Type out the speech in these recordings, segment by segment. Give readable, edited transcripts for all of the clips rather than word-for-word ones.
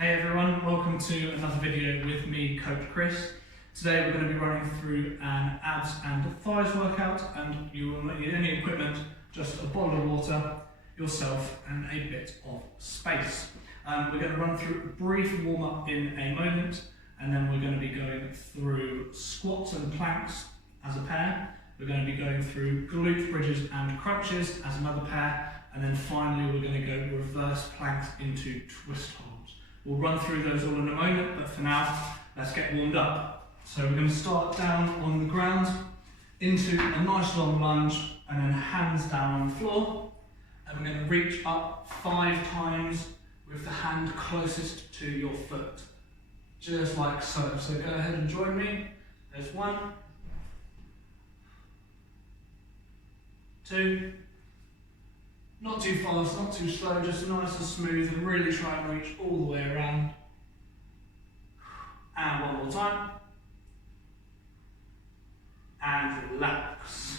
Hey everyone, welcome to another video with me, Coach Chris. Today we're going to be running through an abs and thighs workout, and you will not need any equipment, just a bottle of water, yourself and a bit of space. We're going to run through a brief warm up in a moment, and then we're going to be going through squats and planks as a pair. We're going to be going through glute bridges and crunches as another pair, and then finally we're going to go reverse planks into twist holds. We'll run through those all in a moment, but for now, let's get warmed up. So we're going to start down on the ground into a nice long lunge, and then hands down on the floor. And we're going to reach up 5 times with the hand closest to your foot, just like so. So go ahead and join me. There's 1, 2. Not too fast, not too slow, just nice and smooth, and really try and reach all the way around. And one more time. And relax.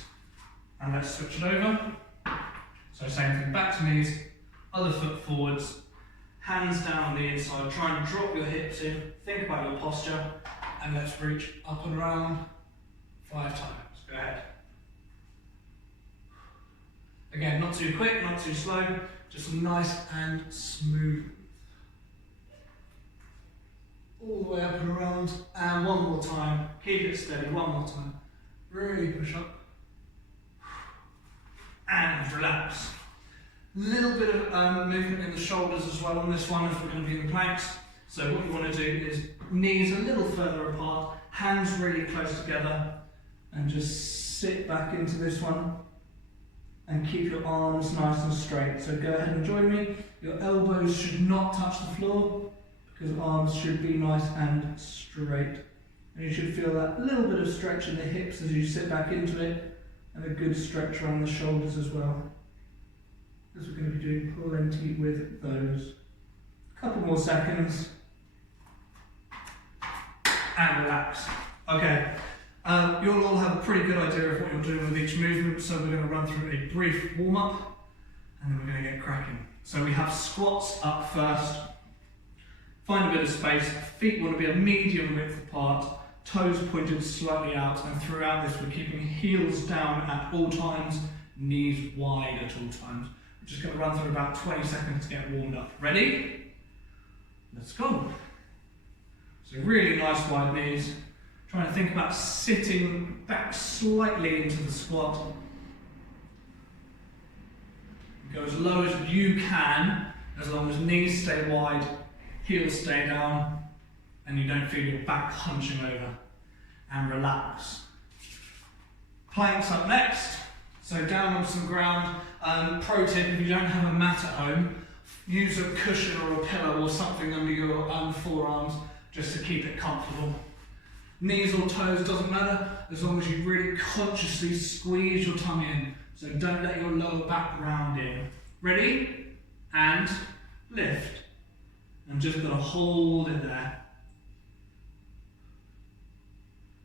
And let's switch it over. So same thing, back to knees, other foot forwards, hands down on the inside, try and drop your hips in, think about your posture, and let's reach up and around 5 times. Go ahead. Again, not too quick, not too slow, just nice and smooth. All the way up and around, and one more time. Keep it steady, one more time. Really push up. And relax. Little bit of movement in the shoulders as well on this one if we're going to be in the planks. So what you want to do is knees a little further apart, hands really close together, and just sit back into this one. And keep your arms nice and straight. So go ahead and join me. Your elbows should not touch the floor, because arms should be nice and straight. And you should feel that little bit of stretch in the hips as you sit back into it, and a good stretch around the shoulders as well. As we're going to be doing plenty with those. A couple more seconds. And relax. Okay. You'll all have a pretty good idea of what you're doing with each movement, so we're going to run through a brief warm-up, and then we're going to get cracking. So we have squats up first. Find a bit of space, feet want to be a medium width apart, toes pointed slightly out, and throughout this we're keeping heels down at all times, knees wide at all times. We're just going to run through about 20 seconds to get warmed up. Ready? Let's go. So really nice wide knees. Trying to think about sitting back slightly into the squat. Go as low as you can, as long as knees stay wide, heels stay down, and you don't feel your back hunching over. And relax. Planks up next. So down on some ground. Pro tip, if you don't have a mat at home, use a cushion or a pillow or something under your forearms just to keep it comfortable. Knees or toes, doesn't matter, as long as you really consciously squeeze your tongue in. So don't let your lower back round in. Ready? And lift. And just gotta hold it there.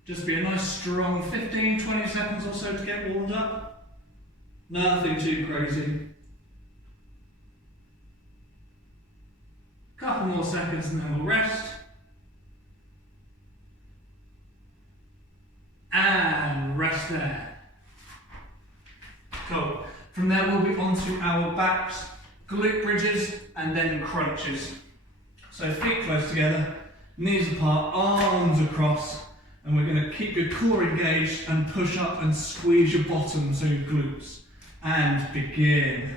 Just be a nice strong 15, 20 seconds or so to get warmed up. Nothing too crazy. Couple more seconds and then we'll rest. And rest there. Cool. From there we'll be onto our backs, glute bridges, and then crunches. So feet close together, knees apart, arms across, and we're going to keep your core engaged and push up and squeeze your bottom, so your glutes. And begin.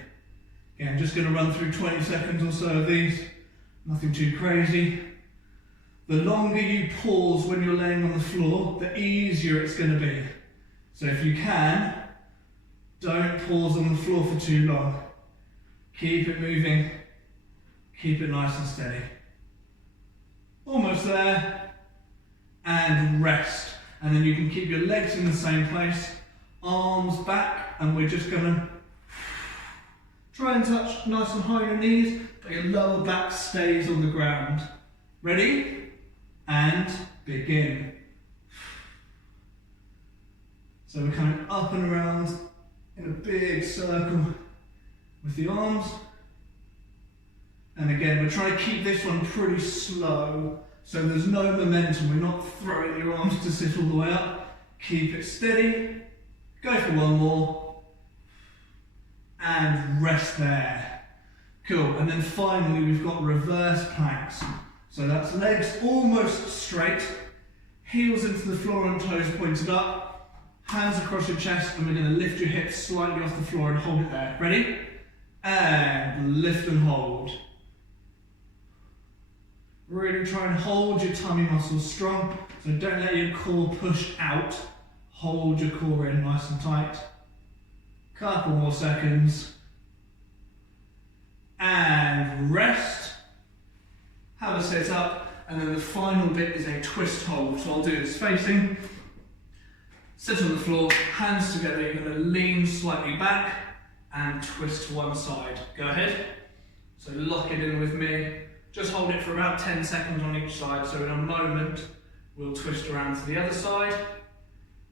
Again, just going to run through 20 seconds or so of these. Nothing too crazy. The longer you pause when you're laying on the floor, the easier it's going to be. So if you can, don't pause on the floor for too long. Keep it moving. Keep it nice and steady. Almost there. And rest. And then you can keep your legs in the same place, arms back, and we're just going to try and touch nice and high on your knees, but your lower back stays on the ground. Ready? And begin. So we're coming up and around in a big circle with the arms, And again, we're trying to keep this one pretty slow, so there's no momentum. We're not throwing your arms to sit all the way up. Keep it steady. Go for one more. And rest there. Cool. And then finally, we've got reverse planks. So that's legs almost straight, heels into the floor and toes pointed up, hands across your chest, and we're going to lift your hips slightly off the floor and hold it there. Ready? And lift and hold. Really try and hold your tummy muscles strong, so don't let your core push out. Hold your core in nice and tight. Couple more seconds. And rest. Have a sit up, and then the final bit is a twist hold. So I'll do this facing. Sit on the floor, hands together. You're going to lean slightly back and twist to one side. Go ahead. So lock it in with me. Just hold it for about 10 seconds on each side. So in a moment, we'll twist around to the other side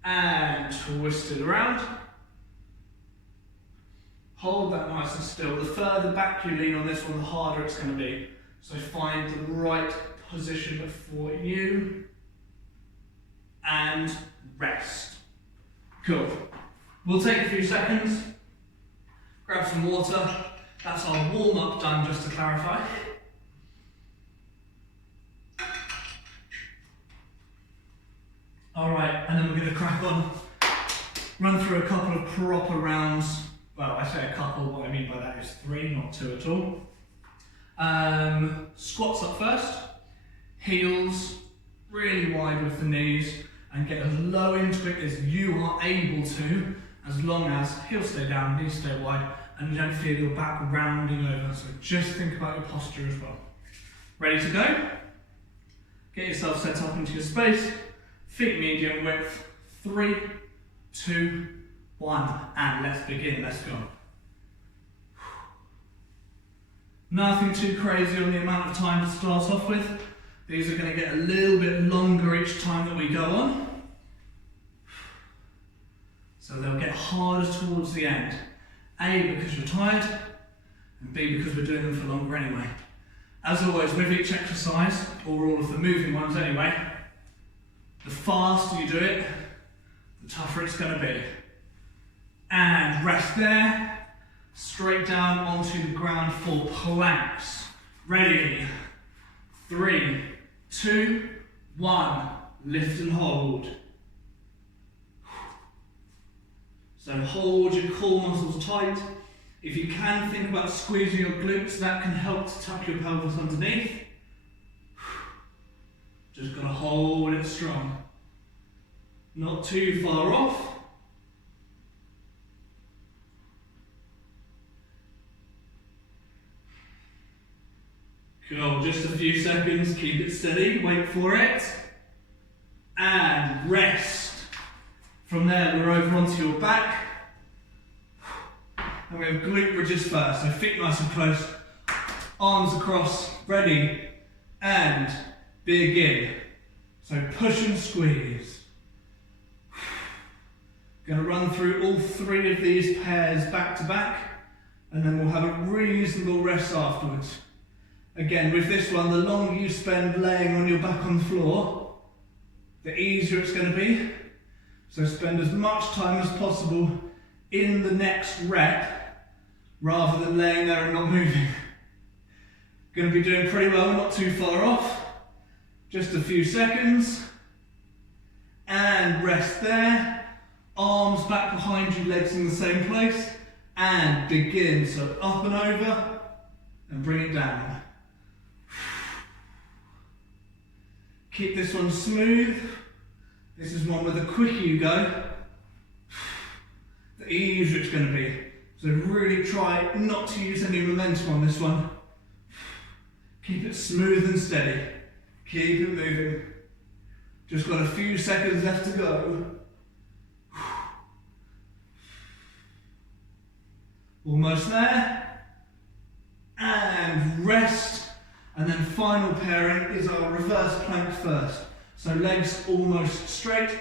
and twist it around. Hold that nice and still. The further back you lean on this one, the harder it's going to be. So find the right position for you and rest. Cool. We'll take a few seconds, grab some water. That's our warm up done, just to clarify. All right, and then we're going to crack on, run through a couple of proper rounds. Well, I say a couple, what I mean by that is 3, not 2 at all. Squats up first, heels really wide with the knees, and get as low into it as you are able to, as long as heels stay down, knees stay wide, and you don't feel your back rounding over. So just think about your posture as well. Ready to go? Get yourself set up into your space, feet medium width, 3, 2, 1, and let's begin, let's go. Nothing too crazy on the amount of time to start off with. These are going to get a little bit longer each time that we go on. So they'll get harder towards the end. A, because you're tired, and B, because we're doing them for longer anyway. As always, with each exercise, or all of the moving ones anyway, the faster you do it, the tougher it's going to be. And rest there. Straight down onto the ground for planks. Ready? 3, 2, 1. Lift and hold. So hold your core muscles tight. If you can, think about squeezing your glutes. That can help to tuck your pelvis underneath. Just gotta hold it strong. Not too far off. Cool, just a few seconds, keep it steady, wait for it. And rest. From there, we're over onto your back. And we have glute bridges first, so feet nice and close, arms across, ready, and begin. So push and squeeze. Going to run through all 3 of these pairs back to back, and then we'll have a reasonable rest afterwards. Again, with this one, the longer you spend laying on your back on the floor, the easier it's going to be. So spend as much time as possible in the next rep, rather than laying there and not moving. Going to be doing pretty well, not too far off. Just a few seconds. And rest there. Arms back behind you, legs in the same place. And begin. So up and over, and bring it down. Keep this one smooth. This is one where the quicker you go, the easier it's going to be. So really try not to use any momentum on this one. Keep it smooth and steady. Keep it moving. Just got a few seconds left to go. Almost there. And rest. And then final pairing is our reverse plank first. So legs almost straight,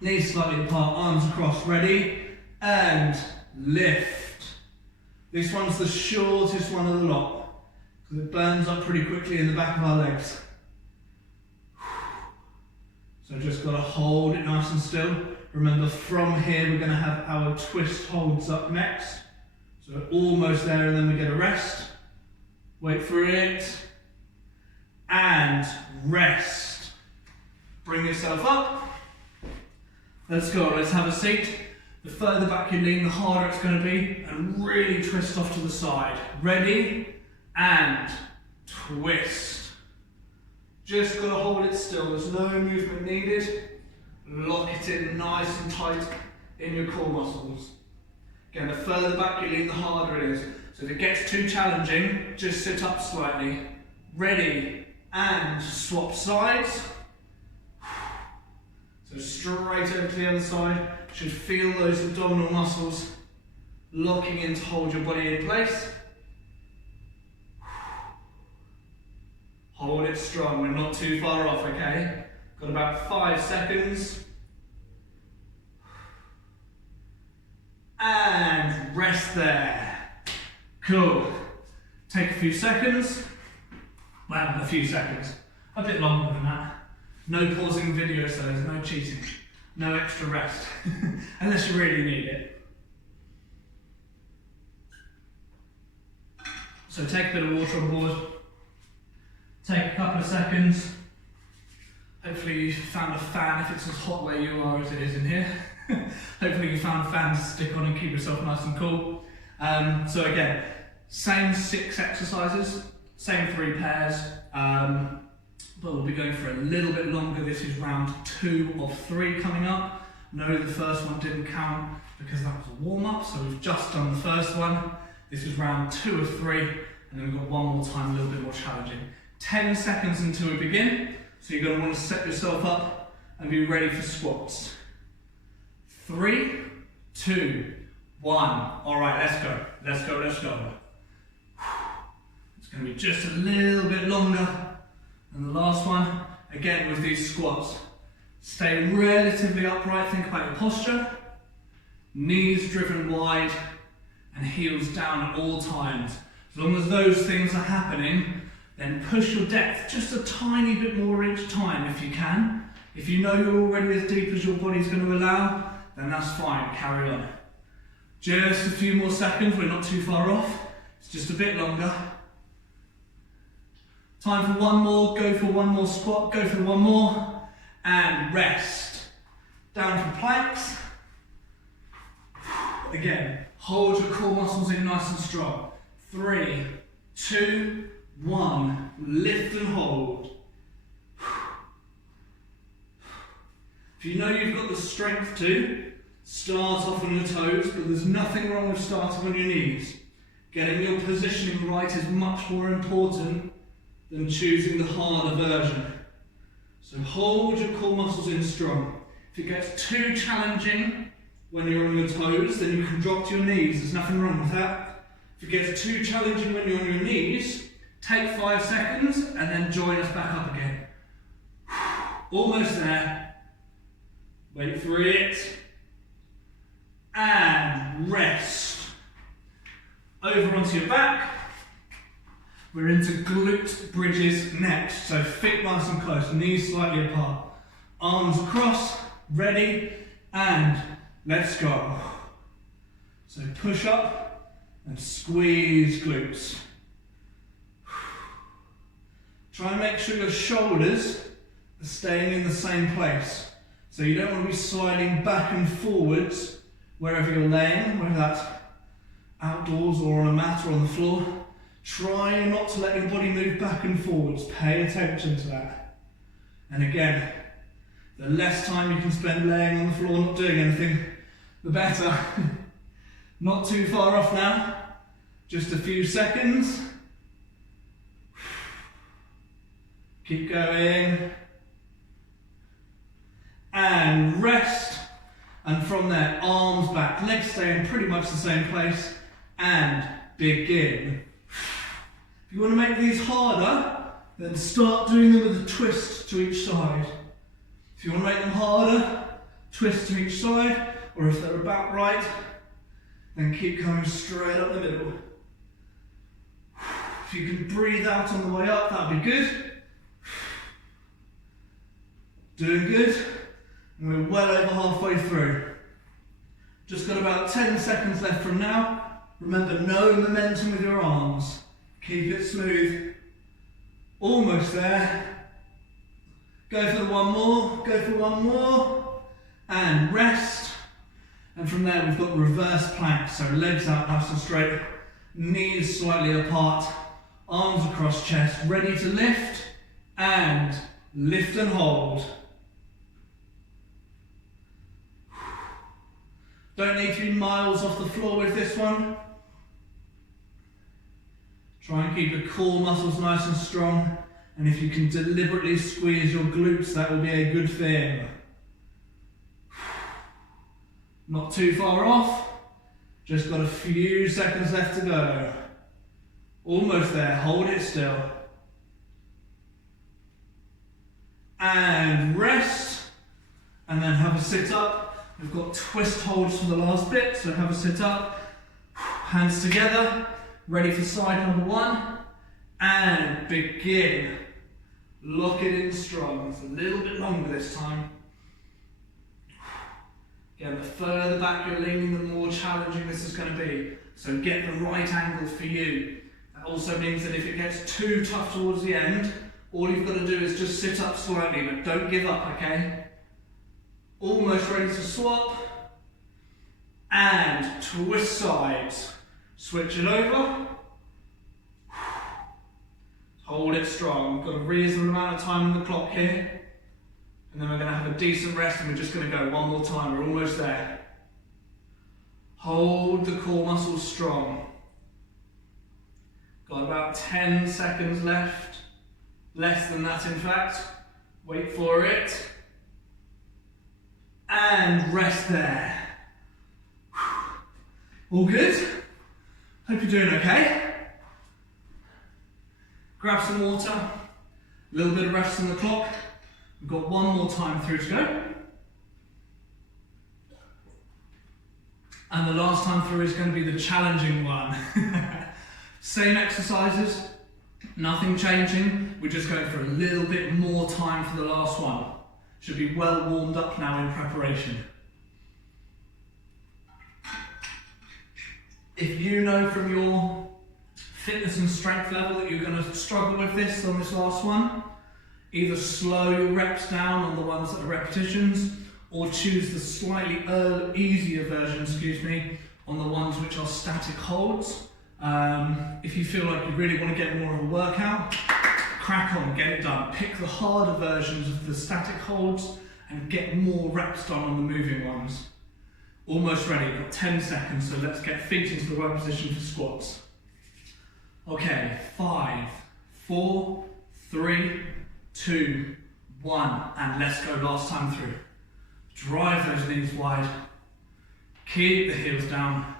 knees slightly apart, arms across, ready, and lift. This one's the shortest one of the lot. because it burns up pretty quickly in the back of our legs. So just got to hold it nice and still. Remember, from here we're going to have our twist holds up next. So we're almost there, and then we get a rest. Wait for it. And rest. Bring yourself up. Let's go, let's have a seat. The further back you lean, the harder it's going to be, and really twist off to the side. Ready, and twist. Just got to hold it still, there's no movement needed. Lock it in nice and tight in your core muscles. Again, the further back you lean, the harder it is. So if it gets too challenging, just sit up slightly. Ready, and swap sides. So straight over to the other side. Should feel those abdominal muscles locking in to hold your body in place. Hold it strong, we're not too far off, okay? Got about 5 seconds. And rest there. Cool. Take a few seconds. Well, a few seconds. A bit longer than that. No pausing video, so there's no cheating. No extra rest. Unless you really need it. So take a bit of water on board. Take a couple of seconds. Hopefully you found a fan if it's as hot where you are as it is in here. Hopefully you found a fan to stick on and keep yourself nice and cool. So again, same 6 exercises, same 3 pairs, but we'll be going for a little bit longer. This is round 2 of 3 coming up. No, the first one didn't count because that was a warm-up, so we've just done the first one. This is round 2 of 3, and then we've got one more time, a little bit more challenging. 10 seconds until we begin, so you're going to want to set yourself up and be ready for squats. 3, 2, 1. All right, let's go. Let's go, let's go. It's going to be just a little bit longer than the last one. Again, with these squats, stay relatively upright. Think about your posture. Knees driven wide and heels down at all times. As long as those things are happening, then push your depth just a tiny bit more each time if you can. If you know you're already as deep as your body's going to allow, then that's fine, carry on. Just a few more seconds, we're not too far off. It's just a bit longer. Time for one more, go for one more squat, go for one more, and rest. Down for planks. Again, hold your core muscles in nice and strong. 3, 2, 1, lift and hold. If you know you've got the strength to, start off on your toes, but there's nothing wrong with starting on your knees. Getting your positioning right is much more important than choosing the harder version. So hold your core muscles in strong. If it gets too challenging when you're on your toes, then you can drop to your knees. There's nothing wrong with that. If it gets too challenging when you're on your knees, take 5 seconds and then join us back up again. Almost there. Wait for it. And rest. Over onto your back. We're into glute bridges next. So feet nice and close, knees slightly apart. Arms across, ready, and let's go. So push up and squeeze glutes. Try and make sure your shoulders are staying in the same place. So you don't want to be sliding back and forwards wherever you're laying, whether that's outdoors or on a mat or on the floor. Try not to let your body move back and forwards. Pay attention to that. And again, the less time you can spend laying on the floor not doing anything, the better. Not too far off now. Just a few seconds. Keep going. And rest. And from there, arms back, legs stay in pretty much the same place. And begin. If you want to make these harder, then start doing them with a twist to each side. If you want to make them harder, twist to each side, or if they're about right, then keep coming straight up the middle. If you can breathe out on the way up, that'd be good. Doing good. And we're well over halfway through. Just got about 10 seconds left from now. Remember, no momentum with your arms. Keep it smooth. Almost there. Go for one more, go for one more. And rest. And from there we've got reverse planks. So legs out nice and straight. Knees slightly apart. Arms across chest. Ready to lift. And lift and hold. Don't need to be miles off the floor with this one. Try and keep the core muscles nice and strong. And if you can deliberately squeeze your glutes, that will be a good thing. Not too far off. Just got a few seconds left to go. Almost there, hold it still. And rest. And then have a sit up. We've got twist holds for the last bit, so have a sit up. Hands together, ready for side number one. And begin. Lock it in strong. It's a little bit longer this time. Again, the further back you're leaning, the more challenging this is going to be. So get the right angle for you. That also means that if it gets too tough towards the end, all you've got to do is just sit up slightly, but don't give up, okay? Almost ready to swap. And twist sides. Switch it over. Hold it strong. We've got a reasonable amount of time on the clock here. And then we're going to have a decent rest and we're just going to go one more time. We're almost there. Hold the core muscles strong. Got about 10 seconds left. Less than that, in fact. Wait for it. And rest there. All good? Hope you're doing okay. Grab some water. A little bit of rest on the clock. We've got one more time through to go. And the last time through is going to be the challenging one. Same exercises, nothing changing. We're just going for a little bit more time for the last one. Should be well warmed up now in preparation. If you know from your fitness and strength level that you're going to struggle with this on this last one, either slow your reps down on the ones that are repetitions, or choose the slightly easier version, on the ones which are static holds. If you feel like you really want to get more of a workout, crack on, get it done. Pick the harder versions of the static holds and get more reps done on the moving ones. Almost ready, got 10 seconds, so let's get feet into the right position for squats. Okay, 5, 4, 3, 2, 1, and let's go last time through. Drive those knees wide, keep the heels down,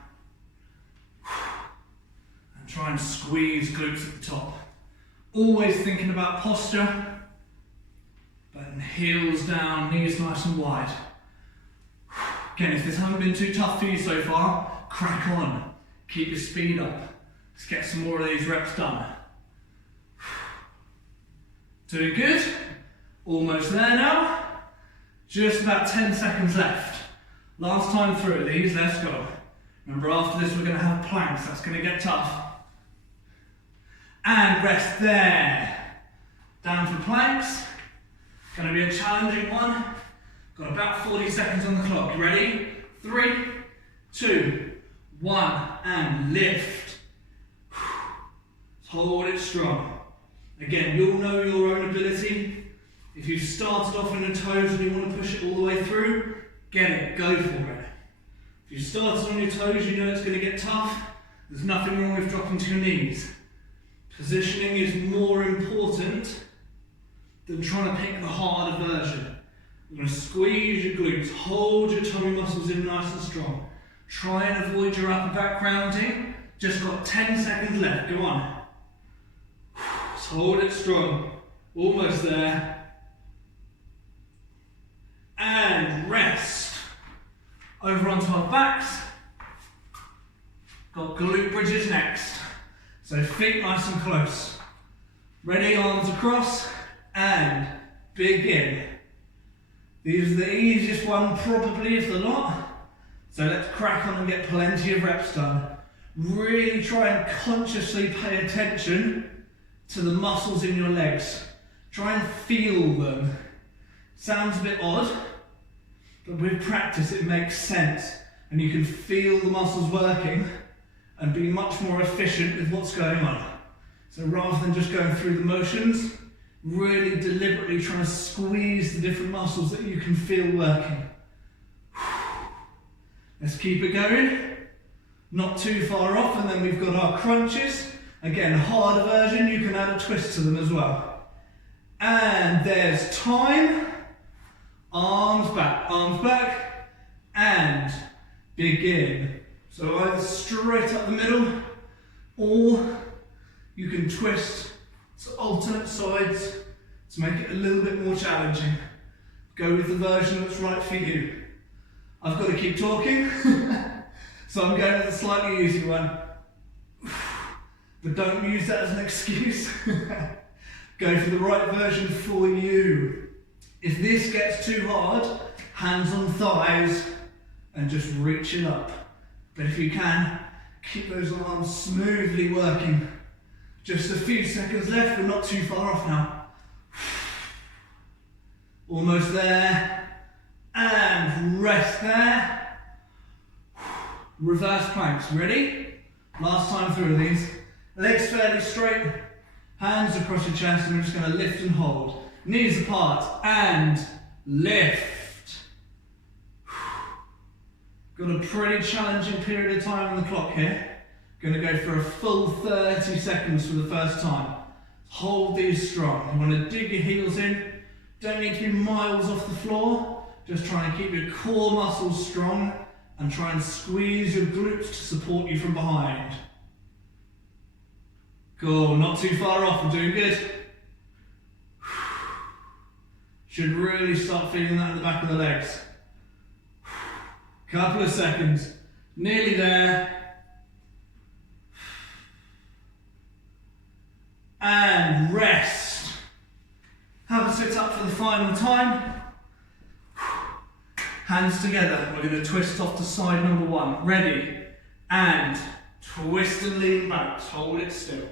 and try and squeeze glutes at the top. Always thinking about posture, but heels down, knees nice and wide. Again, if this hasn't been too tough for you so far, crack on, keep your speed up. Let's get some more of these reps done. Doing good, almost there now. Just about 10 seconds left. Last time through these, let's go. Remember, after this we're going to have planks, that's going to get tough. And rest there. Down for planks. Going to be a challenging one. Got about 40 seconds on the clock. You ready? 3, 2, 1, and lift. Hold it strong. Again, you'll know your own ability. If you've started off on your toes and you want to push it all the way through, get it, go for it. If you started on your toes, you know it's going to get tough. There's nothing wrong with dropping to your knees. Positioning is more important than trying to pick the harder version. You're going to squeeze your glutes, hold your tummy muscles in nice and strong. Try and avoid your upper back rounding. Just got 10 seconds left, go on. Just hold it strong, almost there. And rest. Over onto our backs. Got glute bridges next. So feet nice and close. Ready, arms across, and begin. These are the easiest one probably of the lot. So let's crack on and get plenty of reps done. Really try and consciously pay attention to the muscles in your legs. Try and feel them. Sounds a bit odd, but with practice it makes sense, and you can feel the muscles working and be much more efficient with what's going on. So rather than just going through the motions, really deliberately trying to squeeze the different muscles that you can feel working. Let's keep it going. Not too far off, and then we've got our crunches. Again, harder version, you can add a twist to them as well. And there's time. Arms back, and begin. So either straight up the middle, or you can twist to alternate sides to make it a little bit more challenging. Go with the version that's right for you. I've got to keep talking, so I'm going with a slightly easy one. But don't use that as an excuse. Go for the right version for you. If this gets too hard, hands on thighs and just reach it up. But if you can, keep those arms smoothly working. Just a few seconds left, we're not too far off now. Almost there, and rest there. Reverse planks, ready? Last time through these. Legs fairly straight, hands across your chest, and we're just going to lift and hold. Knees apart, and lift. Got a pretty challenging period of time on the clock here. Going to go for a full 30 seconds for the first time. Hold these strong. You want to dig your heels in. Don't need to be miles off the floor. Just try and keep your core muscles strong and try and squeeze your glutes to support you from behind. Cool, not too far off, we're doing good. Should really start feeling that in the back of the legs. Couple of seconds, nearly there. And rest. Have a sit up for the final time. Hands together, we're going to twist off to side number one. Ready, and twist and lean back, hold it still.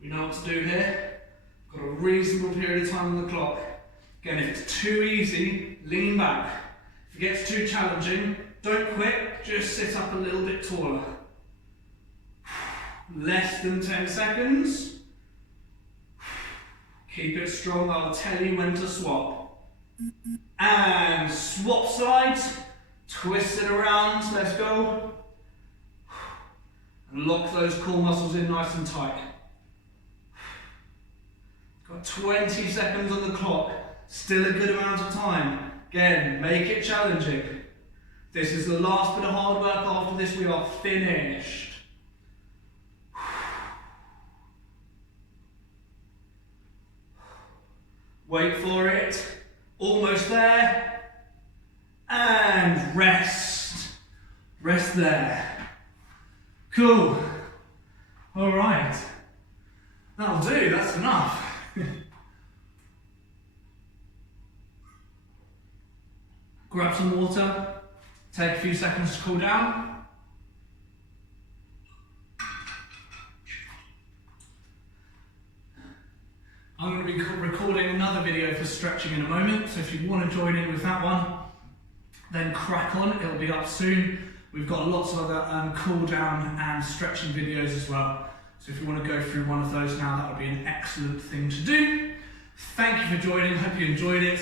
We know what to do here. Got a reasonable period of time on the clock. Again, if it's too easy, lean back. If it gets too challenging, don't quit, just sit up a little bit taller. Less than 10 seconds. Keep it strong, I'll tell you when to swap. And swap sides, twist it around, let's go. And lock those core muscles in nice and tight. Got 20 seconds on the clock, still a good amount of time. Again, make it challenging. This is the last bit of hard work. After this, we are finished. Wait for it. Almost there. And rest. Rest there. Cool. All right. That'll do, that's enough. Grab some water, take a few seconds to cool down. I'm going to be recording another video for stretching in a moment, so if you want to join in with that one, then crack on, it'll be up soon. We've got lots of other cool down and stretching videos as well. So if you want to go through one of those now, that would be an excellent thing to do. Thank you for joining, hope you enjoyed it.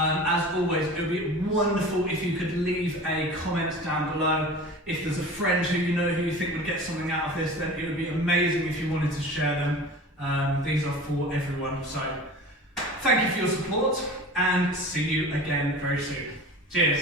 As always, it would be wonderful if you could leave a comment down below. If there's a friend who you know who you think would get something out of this, then it would be amazing if you wanted to share them. These are for everyone. So thank you for your support and see you again very soon. Cheers.